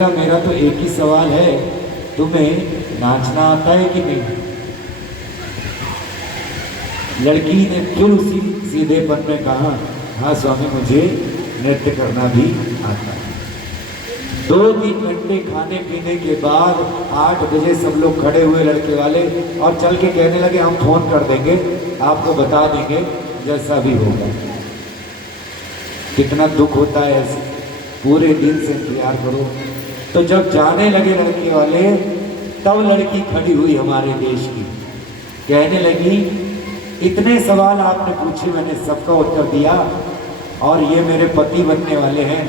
मेरा तो एक ही सवाल है, तुम्हें नाचना आता है कि नहीं? लड़की ने फिर उसी सीधेपन में कहा, हाँ स्वामी मुझे नृत्य करना भी आता है। 2-3 घंटे खाने पीने के बाद 8 बजे सब लोग खड़े हुए लड़के वाले और चल के कहने लगे हम फोन कर देंगे, आपको बता देंगे जैसा भी होगा। कितना दुख होता है ऐसे, पूरे दिन से इंतजार करो। तो जब जाने लगे लड़के वाले, तब लड़की खड़ी हुई हमारे देश की, कहने लगी इतने सवाल आपने पूछे, मैंने सबका उत्तर दिया और ये मेरे पति बनने वाले हैं,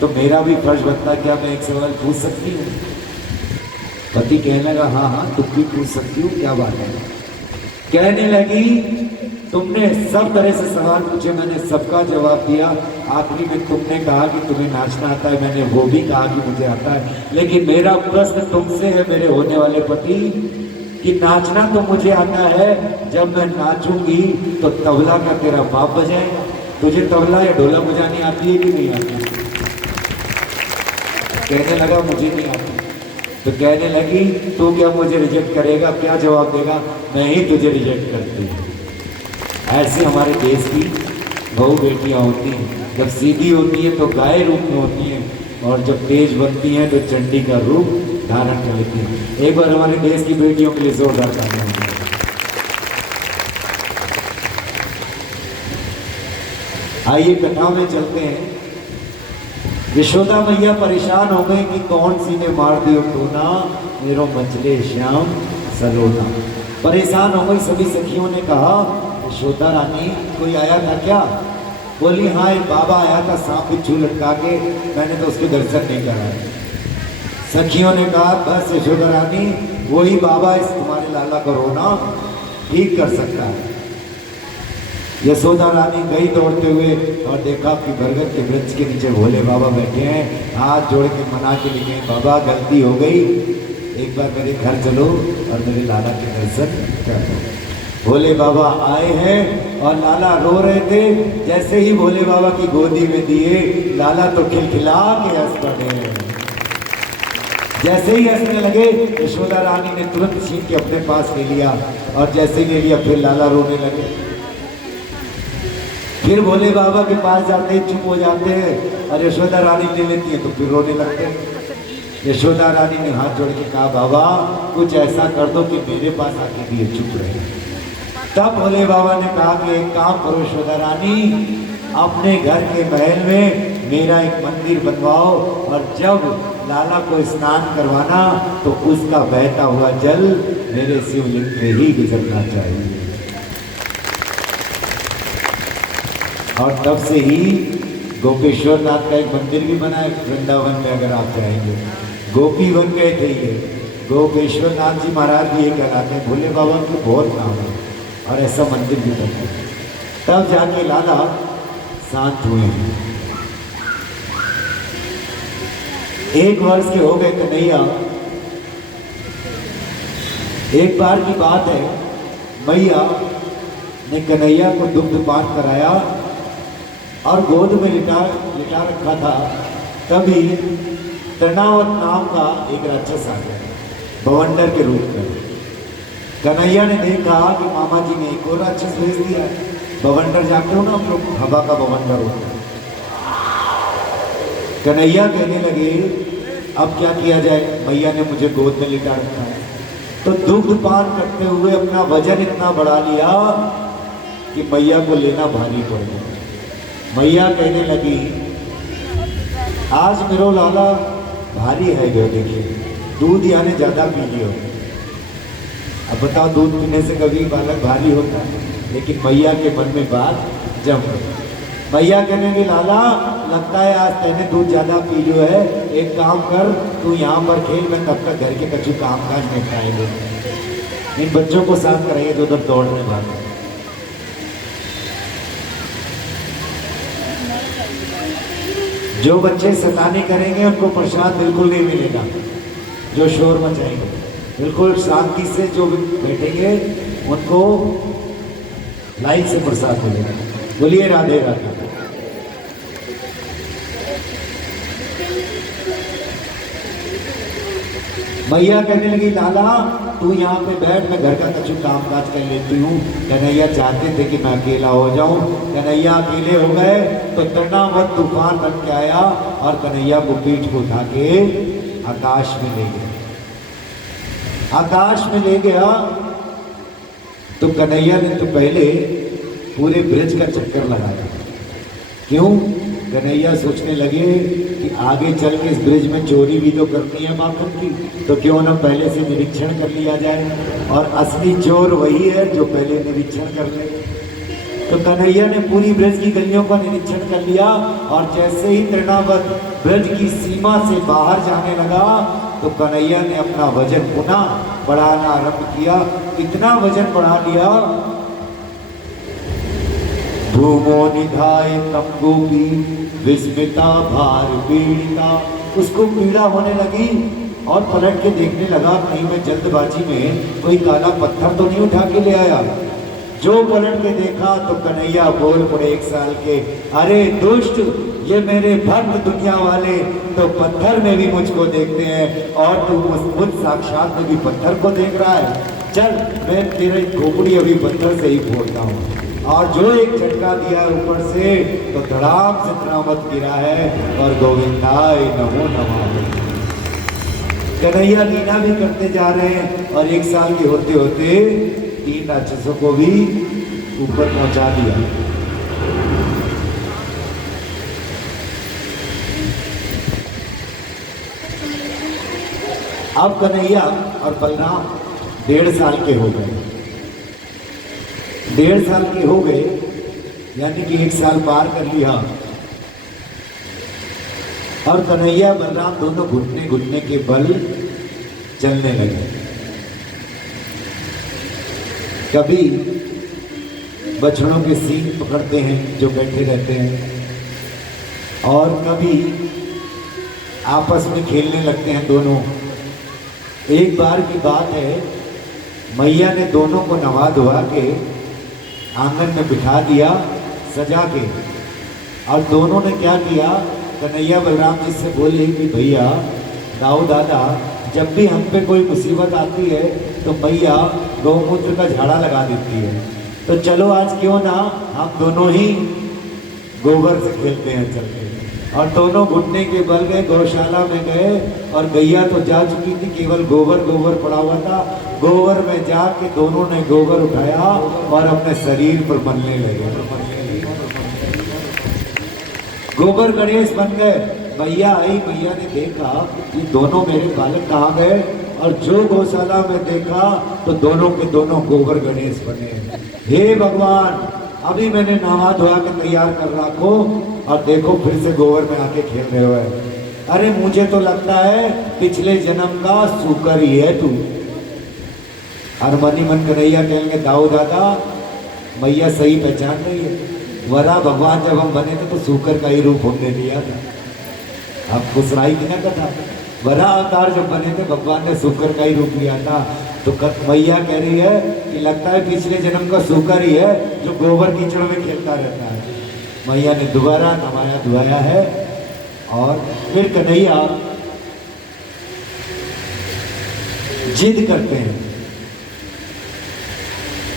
तो मेरा भी फर्ज बनता है, क्या मैं एक सवाल पूछ सकती हूँ? पति कहने लगा हाँ हाँ तुम भी पूछ सकती हो, क्या बात है। कहने लगी तुमने सब तरह से सवाल पूछे, मैंने सबका जवाब दिया, आखिरी में तुमने कहा कि तुम्हें नाचना आता है, मैंने वो भी कहा कि मुझे आता है, लेकिन मेरा प्रश्न तुमसे है मेरे होने वाले पति कि नाचना तो मुझे आता है, जब मैं नाचूंगी तो तबला का तेरा बाप बजाएगा। तुझे तबला या ढोला बजानी आती है कि नहीं आती? कहने लगा मुझे नहीं आती। तो कहने लगी तू क्या मुझे रिजेक्ट करेगा? क्या जवाब देगा? मैं ही तुझे रिजेक्ट करती हूँ। ऐसे हमारे देश की बहू बेटियां होती हैं, जब सीधी होती है तो गाय रूप में होती हैं, और जब तेज बनती हैं तो चंडी का रूप धारण कर लेती हैं। एक बार हमारे देश की बेटियों के लिए जोरदार तालियां। आइए कथा में चलते हैं। यशोदा मैया परेशान हो गई कि कौन सी ने मार दियो टोना, मेरो मचले श्याम सलोना। परेशान हो गई, सभी सखियों ने कहा यशोदा रानी कोई आया था क्या? बोली हाँ एक बाबा आया था सांप बिच्छू लटका के, मैंने तो उसके दर्शन नहीं कराए। सखियों ने कहा बस यशोदा रानी वही बाबा इस तुम्हारे लाला का रोना ठीक कर सकता है। यशोदा रानी गई दौड़ते हुए और देखा कि बरगद के वृक्ष के नीचे भोले बाबा बैठे हैं, हाथ जोड़ के मना के लिए बाबा गलती हो गई, एक बार मेरे घर चलो और मेरे लाला के दर्शन कर दो। भोले बाबा आए हैं और लाला रो रहे थे, जैसे ही भोले बाबा की गोदी में दिए, लाला तो खिलखिला के हंस पड़े। जैसे ही हंसने लगे, यशोदा रानी ने तुरंत छीन के अपने पास ले लिया, और जैसे ही ले लिया फिर लाला रोने लगे। फिर भोले बाबा के पास जाते हैं, चुप हो जाते हैं, और यशोदा रानी ले लेती है तो फिर रोने लगते हैं। यशोदा रानी ने हाथ जोड़ के कहा बाबा कुछ ऐसा कर दो कि मेरे पास आके भी चुप रहे। तब भोले बाबा ने कहा कि एक काम करो यशोदा रानी, अपने घर के महल में मेरा एक मंदिर बनवाओ, और जब लाला को स्नान करवाना तो उसका बहता हुआ जल मेरे शिवलिंग पे ही गुजरना चाहिए। और तब से ही गोपेश्वर नाथ का एक मंदिर भी बना है वृंदावन में, अगर आप जाएंगे। गोपी बन गए थे ये गोपेश्वर नाथ जी महाराज भी ये कहलाते हैं, भोले बाबा को बहुत नाम है, और ऐसा मंदिर भी बना। तब जाके लाला शांत हुए। 1 वर्ष के हो गए कन्हैया। एक बार की बात है, मैया ने कन्हैया को दुग्ध पान कराया और गोद में लिटा रखा था। तभी तृणावत नाम का एक राक्षस आ गया बवंडर के रूप में। कन्हैया ने देखा कि मामा जी ने एक और राक्षस भेज दिया। बवंडर जाते हो ना हम लोग, हवा का बवंडर होता है। कन्हैया कहने लगे अब क्या किया जाए, मैया ने मुझे गोद में लिटा रखा है। तो दुग्ध पान करते हुए अपना वजन इतना बढ़ा लिया कि मैया को लेना भारी पड़ गया। मैया कहने लगी आज मेरो लाला भारी है गए, देखिए दूध यानी ज्यादा पी लियो। अब बताओ दूध पीने से कभी बालक भारी होता है, लेकिन मैया के मन में बात जम गई। मैया कहने लगी लाला लगता है आज तेने दूध ज्यादा पी लियो है, एक काम कर तू यहाँ पर खेल, मैं तब तक घर के कछु काम काज निपटाएंगे। इन बच्चों को साथ कराइए जो उधर दौड़ने भागे। जो बच्चे शैतानी करेंगे उनको प्रसाद बिल्कुल नहीं मिलेगा, जो शोर मचाएंगे बिल्कुल शांति से जो बैठेंगे उनको लाइन से प्रसाद मिलेगा। बोलिए राधे राधे। मैया कहने लगी लाला तू यहाँ पे बैठ, मैं घर का कुछ काम काज कर लेती हूँ। कन्हैया चाहते थे कि मैं अकेला हो जाऊं। कन्हैया अकेले हो गए तो तनावत तूफान बन के आया और कन्हैया को पीठ को उठा के आकाश में ले गया। आकाश में ले गया तो कन्हैया ने तो पहले पूरे ब्रिज का चक्कर लगाया। क्यों? कन्हैया सोचने लगे कि आगे चल के इस ब्रिज में चोरी भी तो करनी है माखन की, तो क्यों ना पहले से निरीक्षण कर लिया जाए, और असली चोर वही है जो पहले निरीक्षण कर ले। तो कन्हैया ने पूरी ब्रिज की गलियों का निरीक्षण कर लिया, और जैसे ही तृणावत ब्रिज की सीमा से बाहर जाने लगा तो कन्हैया ने अपना वजन पुनः बढ़ाना आरंभ किया। इतना वजन बढ़ा लिया, धूमो निधाय तम गोपी विस्मिता भार पीड़िता, उसको पीड़ा होने लगी और पलट के देखने लगा कहीं मैं जल्दबाजी में कोई काला पत्थर तो नहीं उठा के ले आया। जो पलट के देखा तो कन्हैया बोल पड़े 1 साल के, अरे दुष्ट, ये मेरे भक्त दुनिया वाले तो पत्थर में भी मुझको देखते हैं और तू मुझ साक्षात में भी पत्थर को देख रहा है। चल मैं तेरी खोपड़ी अभी पत्थर से ही फोड़ता हूँ। और जो एक झटका दिया ऊपर से तो धड़ाम से तृणावत गिरा है और गोविंदाय नमो नमः। कन्हैया लीला भी करते जा रहे हैं और 1 साल के होते होते 3 राक्षसों को भी ऊपर पहुंचा दिया। अब कन्हैया और बलराम 1.5 साल के हो गए। 1.5 साल के हो गए यानी कि 1 साल पार कर लिया, और कन्हैया बलराम दोनों घुटने घुटने के बल चलने लगे। कभी बछड़ों के सींग पकड़ते हैं जो बैठे रहते हैं, और कभी आपस में खेलने लगते हैं दोनों। एक बार की बात है, मैया ने दोनों को नवा धोवा के आंगन में बिठा दिया सजा के, और दोनों ने क्या किया, कन्हैया बलराम जी से बोले कि भैया दाऊ दादा, जब भी हम पे कोई मुसीबत आती है तो मैया गौमूत्र का झाड़ा लगा देती है, तो चलो आज क्यों ना हम दोनों ही गोबर से खेलते हैं चलते। और दोनों घुटने के बल गए, गौशाला में गए, और गैया तो जा चुकी थी, केवल गोबर गोबर पड़ा हुआ था। गोबर में जाके दोनों ने गोबर उठाया और अपने शरीर पर मलने लगे। गोबर गणेश बन गए। मैया आई, मैया ने देखा कि दोनों मेरे बालक कहाँ गए, और जो गौशाला में देखा तो दोनों के दोनों गोबर गणेश बने। हे भगवान, अभी मैंने नहा धोआ के तैयार कर रखो और देखो फिर से गोबर में आके खेल रहे हो। अरे मुझे तो लगता है पिछले जन्म का सूकर ही है तू। और मनी मन कन्हैया कहेंगे दाऊ दादा, मैया सही पहचान रही है, वरा भगवान जब हम बने थे तो सूकर का ही रूप हमने लिया था। आप खुशराई की ना कथा, वरा अवतार जब बने थे भगवान ने सूकर का ही रूप लिया था। तो मैया कह रही है कि लगता है पिछले जन्म का सूकर ही है जो गोबर कीचड़ में खेलता रहता है। मैया ने दोबारा नवाया धुआया है, और फिर कन्हैया जिद करते हैं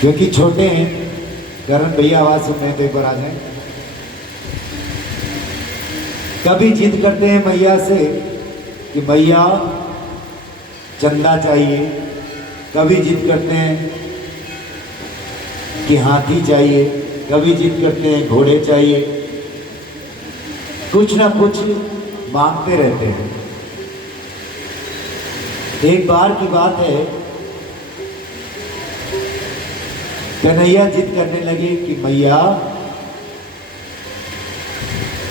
क्योंकि छोटे हैं। करण भैया आवाज सुन रहे तो एक बार आ जाए। कभी जिद करते हैं मैया से कि मैया चंदा चाहिए, कभी जिद करते हैं कि हाथी चाहिए, कभी जिद करते हैं घोड़े चाहिए, कुछ ना कुछ मांगते रहते हैं। एक बार की बात है, कन्हैया जिद करने लगे कि मैया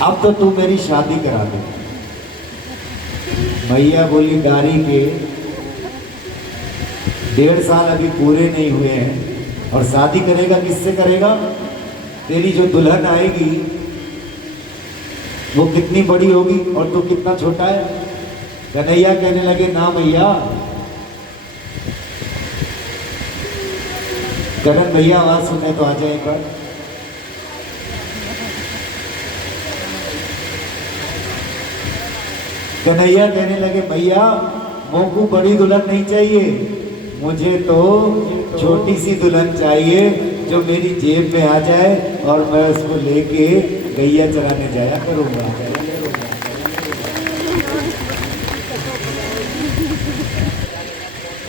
अब तो तू मेरी शादी करा दे। मैया बोली गारी के 1.5 साल अभी पूरे नहीं हुए हैं और शादी करेगा किससे करेगा? तेरी जो दुल्हन आएगी वो कितनी बड़ी होगी और तू कितना छोटा है। कन्हैया कहने लगे ना भैया। करण भैया आवाज सुने तो आ जाए एक बार। कन्हैया कहने लगे भैया मोको बड़ी दुल्हन नहीं चाहिए, मुझे तो छोटी सी दुल्हन चाहिए जो मेरी जेब में आ जाए और मैं उसको लेके गैया चराने जाया करूँगा।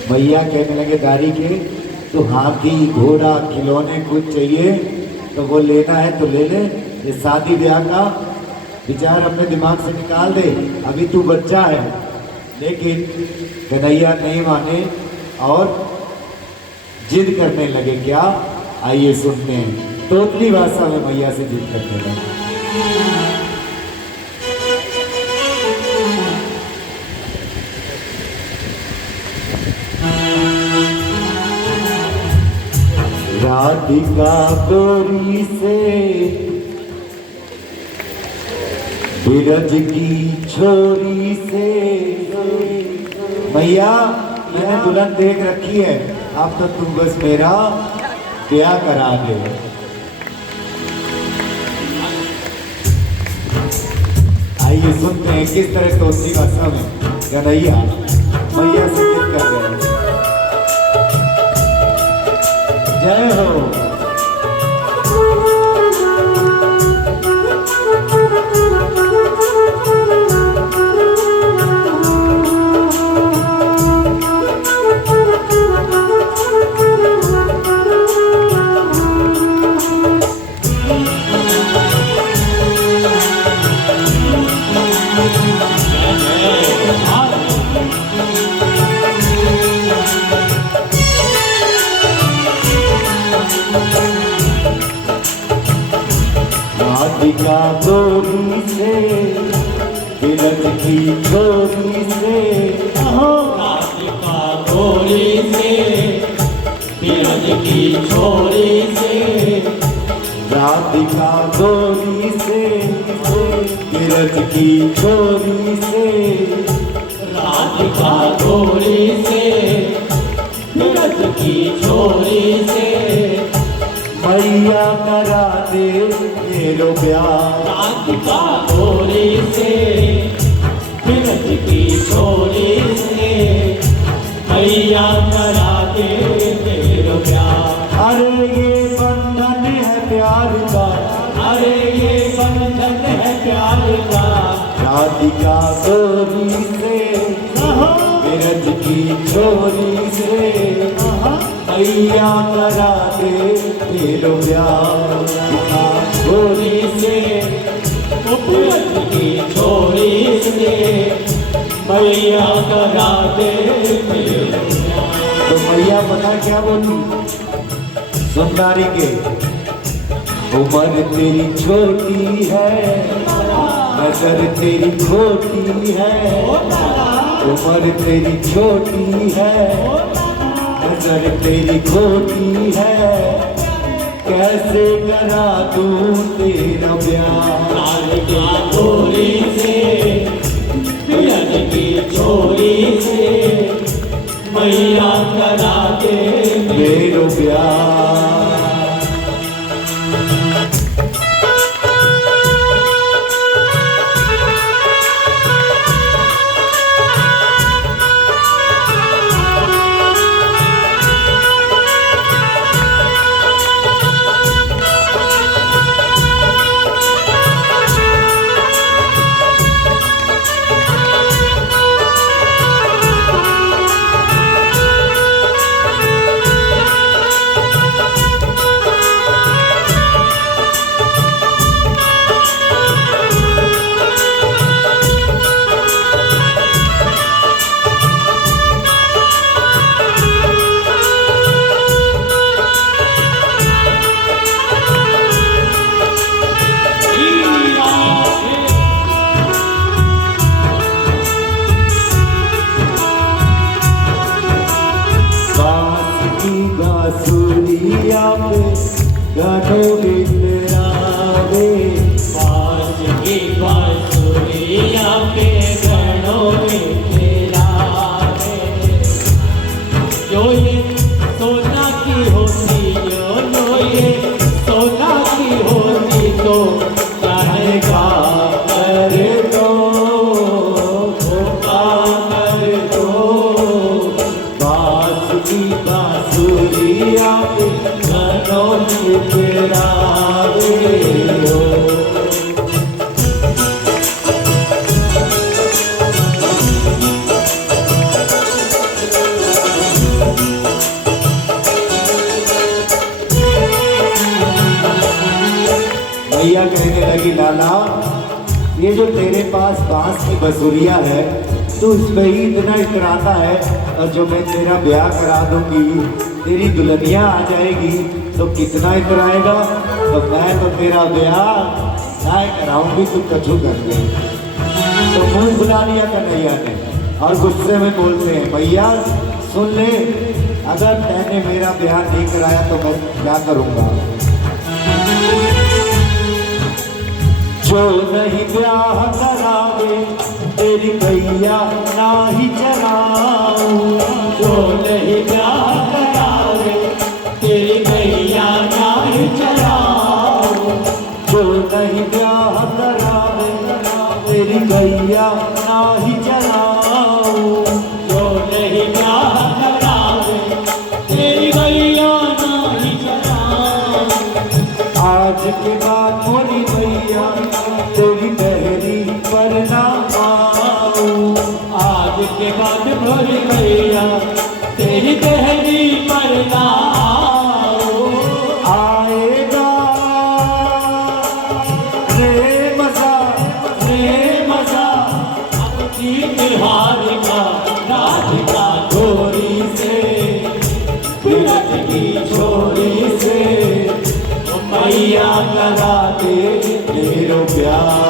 भैया कहने लगे गाड़ी के तो हाथी घोड़ा खिलौने कुछ चाहिए तो वो लेना है तो ले ले, ये शादी ब्याह का विचार अपने दिमाग से निकाल दे, अभी तू बच्चा है। लेकिन कन्हैया नहीं माने और जिद करने लगे। क्या, आइए सुनते हैं तोतली भाषा में मैया से जिद करने लगे। राधिका गोरी से बिरज की छोरी से, भैया मैंने दुल्हन देख रखी है, अब तो तुम बस मेरा ब्याह करा दे। आइए सुनते हैं किस तरह तोतली भाषा में कन्हैया मैया से जिद कर रहे हैं। जय हो। राधिका गोरी से बिरज की छोरी से, राधिका गोरी से बिरज की छोरी से, राधिका गोरी से बिरज की छोरी से, राधिका गोरी से बिरज की छोरी से, मैया करा दे मेरो ब्याह। राधिका गोरी से बिरज की छोरी से, मैया करा दे मेरो प्यार। अरे ये बंधन है प्यार का, अरे ये बंधन है प्यार का, राधिका गोरी से बिरज की छोरी से, मैया करा दे मेरो ब्याह। गोरी से बिरज की छोरी से, मैया करा दे मेरो प्यार। तो मैया पता क्या बोली सुंदरी के, उम्र तेरी छोटी है नजर तेरी खोटी है, उम्र तेरी छोटी है नजर तेरी खोटी है, कैसे करा दूं तेरा ब्याह। राधिका गोरी से बिरज की छोरी से, मैया करा दे मेरो ब्याह। जो तेरे पास बांस की बसुरिया है तू उस पे ही इतना इतराता है, और जो मैं तेरा ब्याह करा दूंगी, तेरी दुल्हनिया आ जाएगी तो कितना इतराएगा। तो मैं तो तेरा ब्याह चाहे कराऊंगी तू कछु कर दे। तो मुंह बुला लिया कन्हैया ने और गुस्से में बोलते हैं, भैया सुन ले, अगर तैने मेरा ब्याह नहीं कराया तो मैं क्या करूंगा। जो नहीं ब्याह करावे तेरी भैया ना ही चलाऊं। जो नहीं ब्याह करावे तेरी भैया ना ही चलाऊं। जो नहीं ब्याह करावे तेरी भैया ना ही चलाऊं। जो नहीं ब्याह करावे तेरी भैया ना ही चलाऊं। आज के बाद मोरी भैया तेरी बहरी पर ना आऊं। आज के बाद मोरी भैया तेरी बहरी पर ना आओ। आएगा रे मजा अपनी निहारिका राधिका छोरी से, विरत की छोरी से मैया करा दे मेरो प्यार।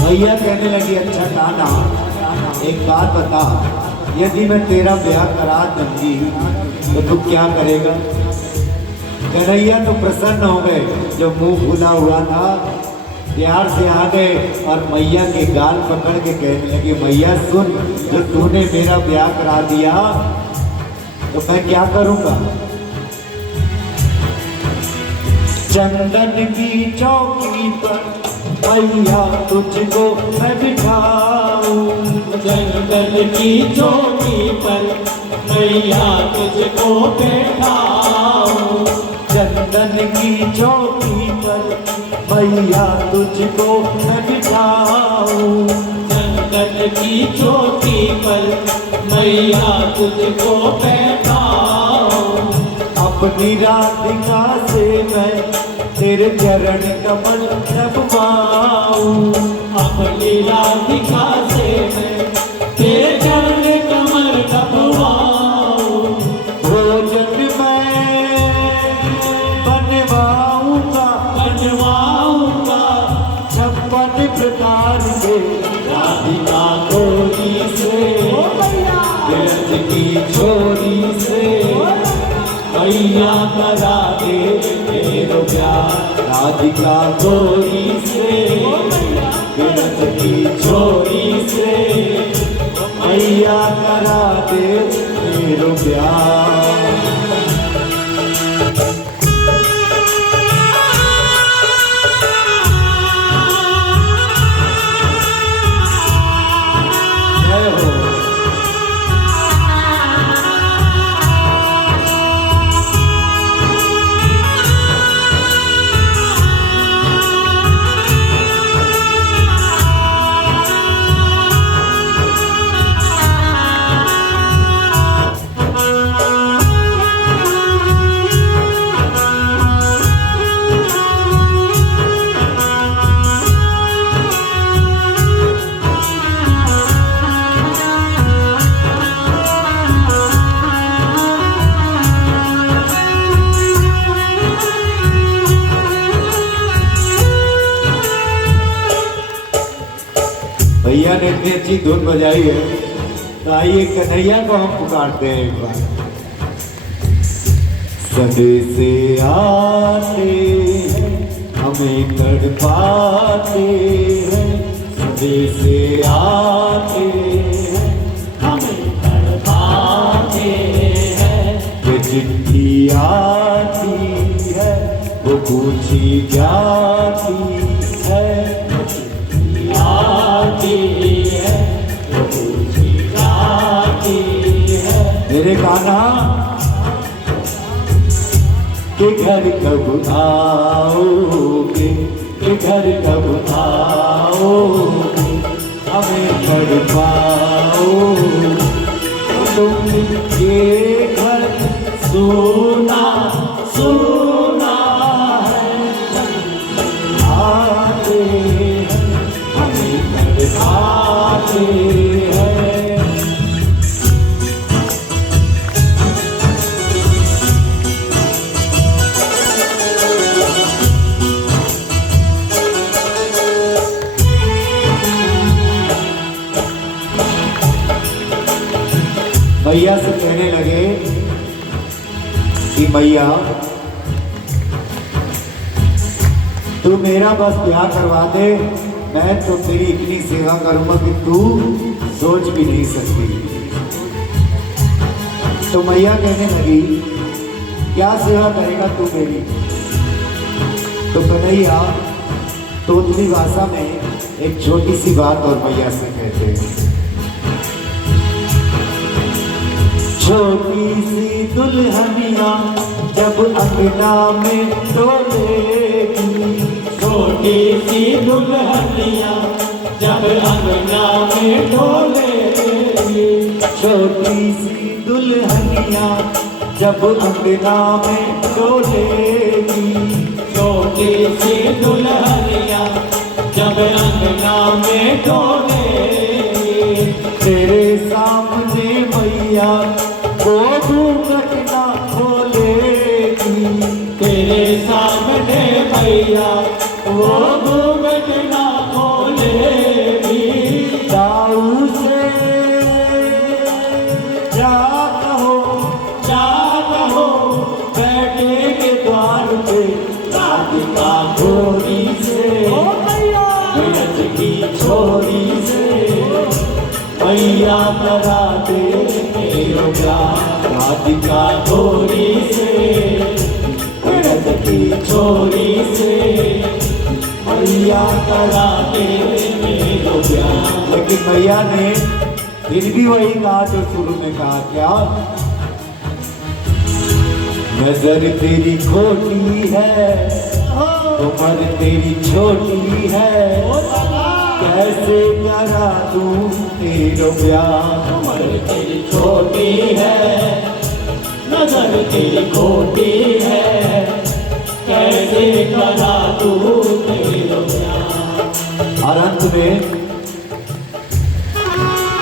भैया कहने लगी, अच्छा कान्हा एक बात बता, यदि मैं तेरा ब्याह करा दूंगी तो तू क्या करेगा। कन्हैया तो प्रसन्न हो गए, जो मुंह फूला हुआ था प्यार से आ गए और मैया के गाल पकड़ के कहने लगे, मैया सुन, जो तूने मेरा ब्याह करा दिया तो मैं क्या करूंगा। चंदन की चौकी पर मैया तुझको मैं बिठाऊं। जंगल की चोटी पर मैया तुझको बैठाऊं। चंदन की चौकी पर मैया तुझको मैं बिठाऊं। जंगल की चोटी पर मैया तुझको बैठाऊं। अपनी राधिका से मैं तेरे चरण कमल दबवाऊं। अपनी राधिका से मैं तेरे चरण कमल दबवाऊं। भोजन मैं बनवाऊंगा 56 प्रकार के राधिका गोरी से, विरत की छोरी से मैया करा दे मेरो प्यार। राधिका गोरी से, विरत की छोरी से मैया करा दे मेरो प्यार। जय हो। भैया ने इतनी अच्छी धुन बजाई है, तो आइए कन्हैया को हम पुकारते हैं एक बार। सदे से आते हैं हमें तड़पाते हैं, सदे से आते हैं हमें तड़पाते हैं। बिच ऊंची जाती है, आती है, ऊंची जाती है। मेरे कान्हा के घर कब आओगे, के घर कब आओगे, हमें पढ़ पाओ तुम के घर सुना सुना है, आते हैं, हमें पढ़ आते हैं। मैया से कहने लगे कि मैया तू मेरा बस ब्याह करवा दे, मैं तो तेरी इतनी सेवा करूंगा कि तू सोच भी नहीं सकती। तो मैया कहने लगी क्या सेवा करेगा तू मेरी? तो कन्हैया तोतली भाषा में एक छोटी सी बात और मैया से कहते हैं, छोटी सी दुल्हनिया जब अंगना में डोलेगी, छोटी सी दुल्हनिया जब अंगना में डोलेगी, छोटी सी दुल्हनिया जब अंगना में डोलेगी, छोटी सी दुल्हनिया जब अंगना में डोलेगी, तेरे सामने मैया वो घूंघट ना खोलेगी, तेरे सामने भैया वो घूंघट ना खोलेगी, दाऊ से जा कहो, जा कहो बैठे के द्वार पे राधिका घोड़ी से, ब्रज की छोरी से, मैया करा दे मेरो प्यार, राधिका घोड़ी से, ब्रज की छोरी से, मैया करा दे मेरो प्यार। लेकिन मैया ने फिर भी वही कहा जो शुरू में कहा, क्या नजर तेरी खोटी है, उम्र तेरी छोटी है, कैसे करा दूं तेरो प्यार? उम्र तेरी छोटी है, नजर तेरी खोटी है, कैसे करा तू तेरो प्यार। और अंत में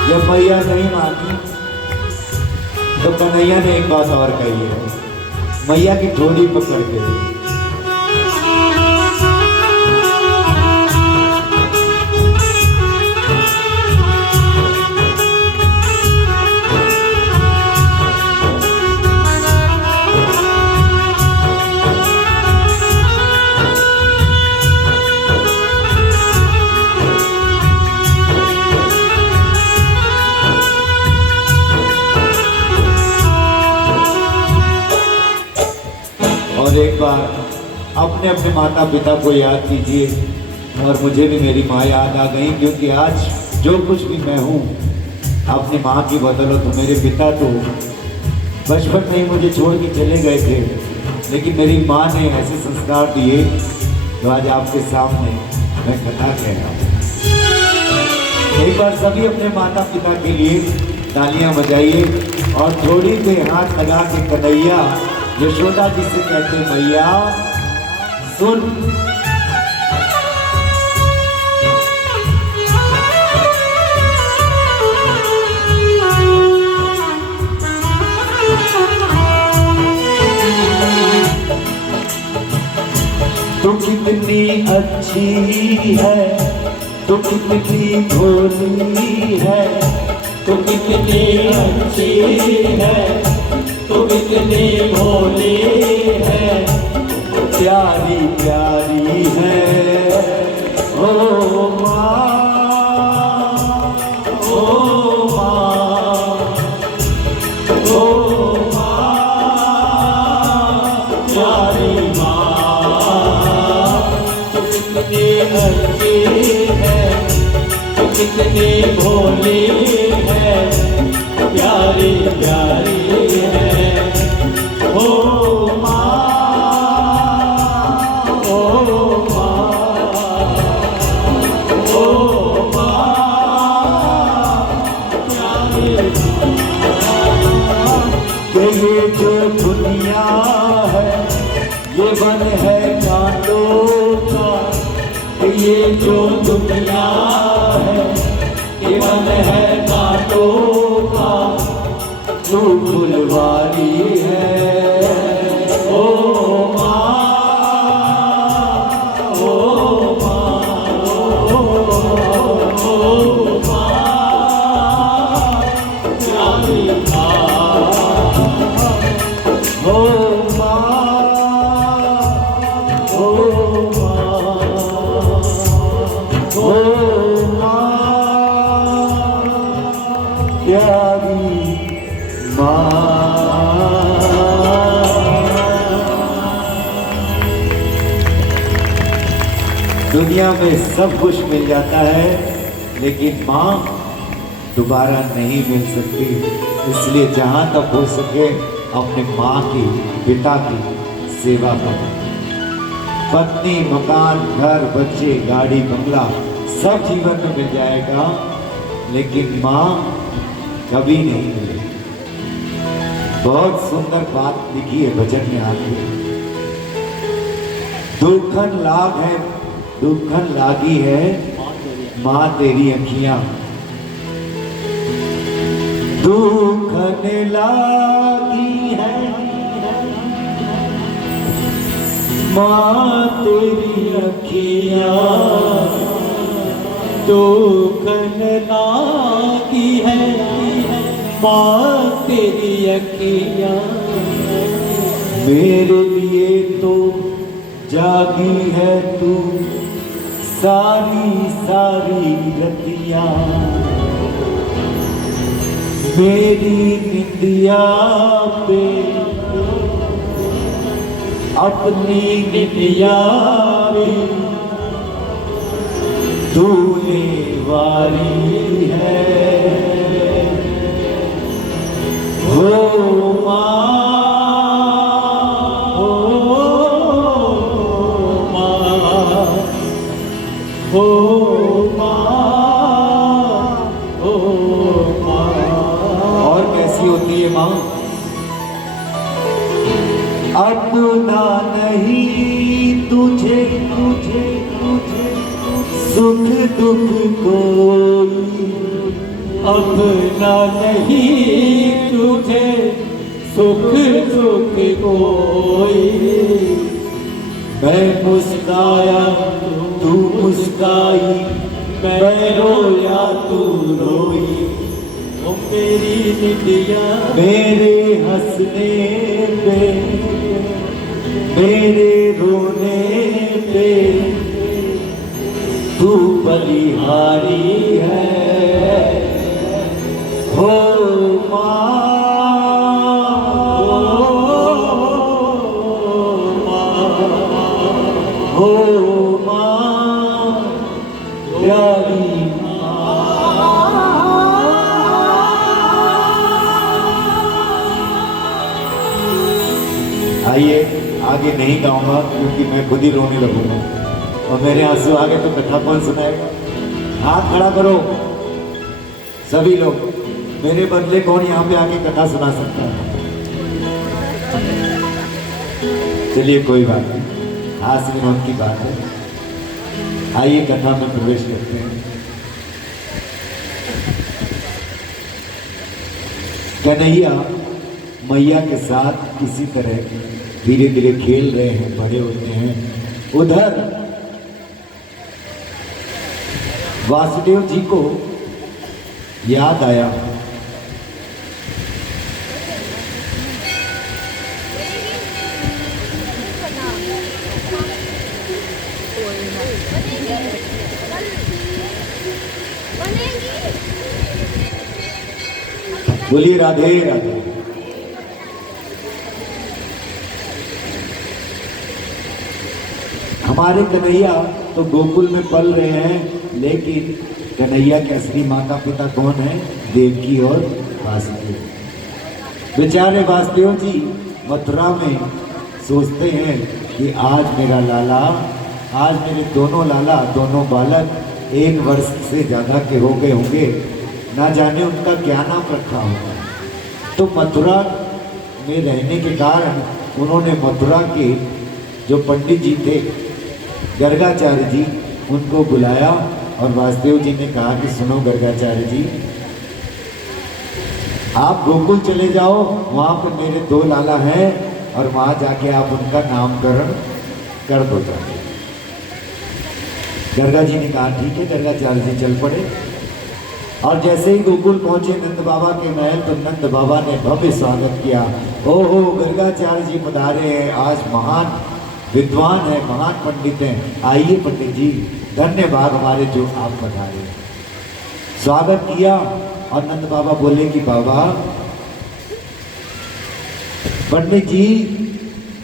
जब मैया नहीं मानी तो कन्हैया ने एक बात और कही है, मैया की ठोड़ी पकड़ के, और एक बार अपने अपने माता पिता को याद कीजिए और मुझे भी मेरी माँ याद आ गई, क्योंकि आज जो कुछ भी मैं हूँ अपनी माँ की बदौलत हूँ। मेरे पिता तो बचपन में ही मुझे छोड़ के चले गए थे, लेकिन मेरी माँ ने ऐसे संस्कार दिए जो आज आपके सामने मैं कथा कह रहा हूँ। एक बार सभी अपने माता पिता के लिए तालियां बजाइए और थोड़ी पे हाथ लगा के कन्हैया यशोदा जी से कहते, मैया सुन, तू कितनी अच्छी है, तू कितनी भोली है, तू कितनी अच्छी है, तू कितनी भोली है, प्यारी प्यारी है ओ माँ, ओ माँ, ओ माँ, प्यारी माँ, कितनी अच्छी है, तू कितनी भोली है, प्यारी प्यारी है। ओ माँ, ओ माँ, ओ माँ, प्यारी कि ये जो दुनिया है ये वन है कांटों का, कि ये जो दुनिया है ये वन है कांटों का, तू फुलवारी है। ओ माँ, ओ माँ, ओ माँ, प्यारी माँ, ओ माँ, ओ माँ, ओ माँ, प्यारी माँ। दुनिया में सब कुछ मिल जाता है लेकिन माँ दोबारा नहीं मिल सकती, इसलिए जहाँ तक हो सके अपने माँ की, पिता की सेवा करो। पत्नी, मकान, घर, बच्चे, गाड़ी, बंगला सब जीवन में मिल जाएगा लेकिन माँ कभी नहीं मिलेगी। बहुत सुंदर बात लिखी है भजन में आगे, दुखन लाग है, दुखन लागी है माँ तेरी अखियां, दुखन लागी है माँ तेरी अखियां, दुखन लागी है माँ तेरी अखियाँ, मेरे लिए तो जागी है तू सारी सारी रतियां, मेरी निंदिया पे अपनी निंदिया पे तूने वारी है। हो माँ, ओ माँ, ओ माँ। और कैसी होती है माँ? अपना नहीं तुझे तुझे तुझे सुख दुख कोई, अपना नहीं तुझे सुख दुख कोई, मैं मुस्काया तू मुस्काई, मैं रोया तू रोई, ओ मेरी निंदिया मेरे हंसने पे मेरे रोने पे तू बलिहारी है। हो माँ, हो माँ, प्यारी आइए आगे नहीं गाऊंगा क्योंकि मैं खुद ही रोने लगूंगा और मेरे आंसू आगे तो कथा कौन सुनाएगा। हाथ खड़ा करो सभी लोग, मेरे बदले कौन यहाँ पे आके कथा सुना सकता है? चलिए कोई बात नहीं, हास्य विनोद की बात है। आइए कथा में प्रवेश करते हैं। कन्हैया मैया के साथ इसी तरह धीरे धीरे खेल रहे हैं, बड़े होते हैं। उधर वासुदेव जी को याद आया बोलिए राधे राधे। हमारे कन्हैया तो गोकुल में पल रहे हैं, लेकिन कन्हैया के असली माता पिता कौन है? देवकी और वासुदेव। बेचारे वासुदेव जी मथुरा में सोचते हैं कि आज मेरा लाला, आज मेरे दोनों लाला, दोनों बालक 1 वर्ष से ज़्यादा के हो गए होंगे, ना जाने उनका क्या नाम रखा होगा। तो मथुरा में रहने के कारण उन्होंने मथुरा के जो पंडित जी थे, गर्गाचार्य जी, उनको बुलाया और वासुदेव जी ने कहा कि सुनो गर्गाचार्य जी, आप गोकुल चले जाओ, वहाँ पर मेरे 2 लाला हैं और वहाँ जाके आप उनका नामकरण कर दो जाके। गर्गा जी ने कहा ठीक है। गर्गाचार्य जी चल पड़े और जैसे ही गोकुल पहुंचे नंद बाबा के महल, तो नंद बाबा ने भव्य स्वागत किया। ओहो, गर्गाचार्य जी पधारे हैं, आज महान विद्वान है, महान पंडित हैं, आइए पंडित जी, धन्यवाद हमारे जो आप पधारे। स्वागत किया और नंद बाबा बोले कि बाबा, पंडित जी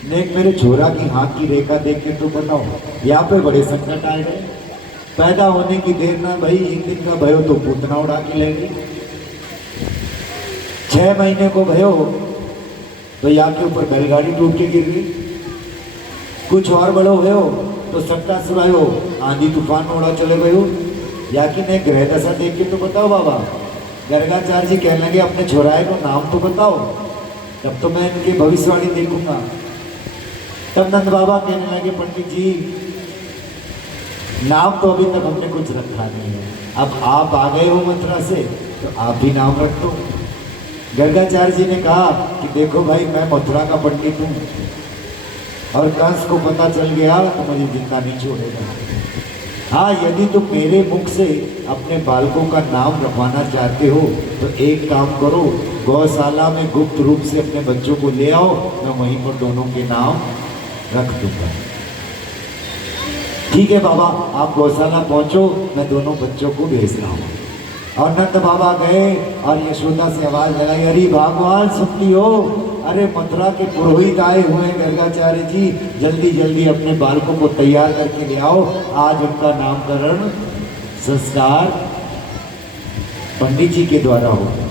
ने मेरे छोरा की हाथ की रेखा देख के तो बताओ, यहाँ पे बड़े संकट आए गए। पैदा होने की देर ना भाई, 1 दिन का भयो तो पूतना उड़ा के लेगी, 6 महीने को भयो तो यहाँ के ऊपर बैलगाड़ी टूट के गिर गई, कुछ और बड़ो भयो तो सट्टा सुरायो, आंधी तूफान में उड़ा चले गयो। या कि नहीं, ग्रह दशा देख के तो बताओ बाबा। गर्गाचार्य जी कहने लगे अपने छोराए को नाम तो बताओ, तब तो मैं इनकी भविष्यवाणी देखूंगा। तब नंद बाबा कहने लगे पंडित जी, नाम तो अभी तक हमने कुछ रखा नहीं है, अब आप आ गए हो मथुरा से तो आप भी नाम रख दो। गर्गाचार्य जी ने कहा कि देखो भाई, मैं मथुरा का पंडित हूँ और कंस को पता चल गया तो मुझे जिंदा नहीं छोड़ेगा। हाँ, यदि तुम मेरे मुख से अपने बालकों का नाम रखवाना चाहते हो तो एक काम करो, गौशाला में गुप्त रूप से अपने बच्चों को ले आओ, मैं वहीं पर दोनों के नाम रख दूंगा। ठीक है बाबा, आप गौशाला पहुंचो, मैं दोनों बच्चों को भेज रहा हूँ। और नंद बाबा गए और यशोदा से आवाज लगाई, अरे भगवान सुनती हो, अरे मथुरा के पुरोहित आए हुए हैं गर्गाचार्य जी, जल्दी जल्दी अपने बालकों को तैयार करके ले आओ, आज उनका नामकरण संस्कार पंडित जी के द्वारा होगा।